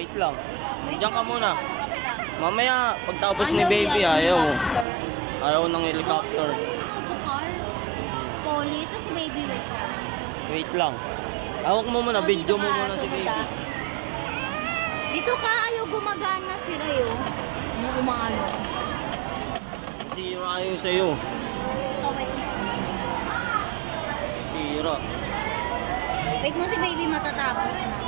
Wait lang. Diyan ka muna. Sa kabila. Mamaya, pagtapos ni baby, ayaw. Ayaw ng helicopter. Polly, ito si baby, wait lang. Wait lang. Hawak mo muna, Oh, video dito mo ka, muna si sunod baby. ah. Dito ka, ayaw gumagana si Ray, oh. Yung umano. Sira yung sa'yo. Ito, wait mo. Sira. Wait mo si baby, matatapos na.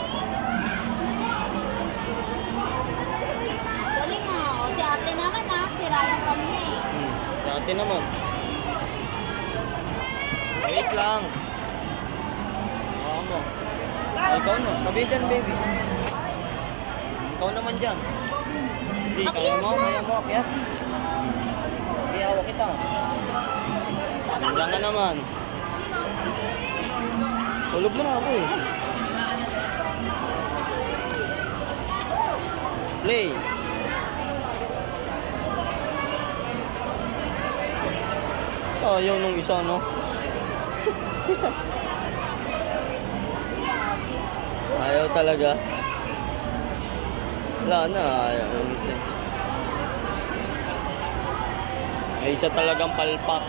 Galing nga, oh. Si ate naman, ah. Sira yung kanya, eh. Dati naman. Wait lang. Mo. Ay, ikaw na. Tabi dyan, baby. Ikaw naman dyan. Hindi, kaya mo, akyat. Kaya hawak kita. Diyan ka naman. Tulog mo na ako eh. Play. Ayaw nung isa, no? Ayaw talaga. Wala na, ayaw yung isa. May isa talagang palpak.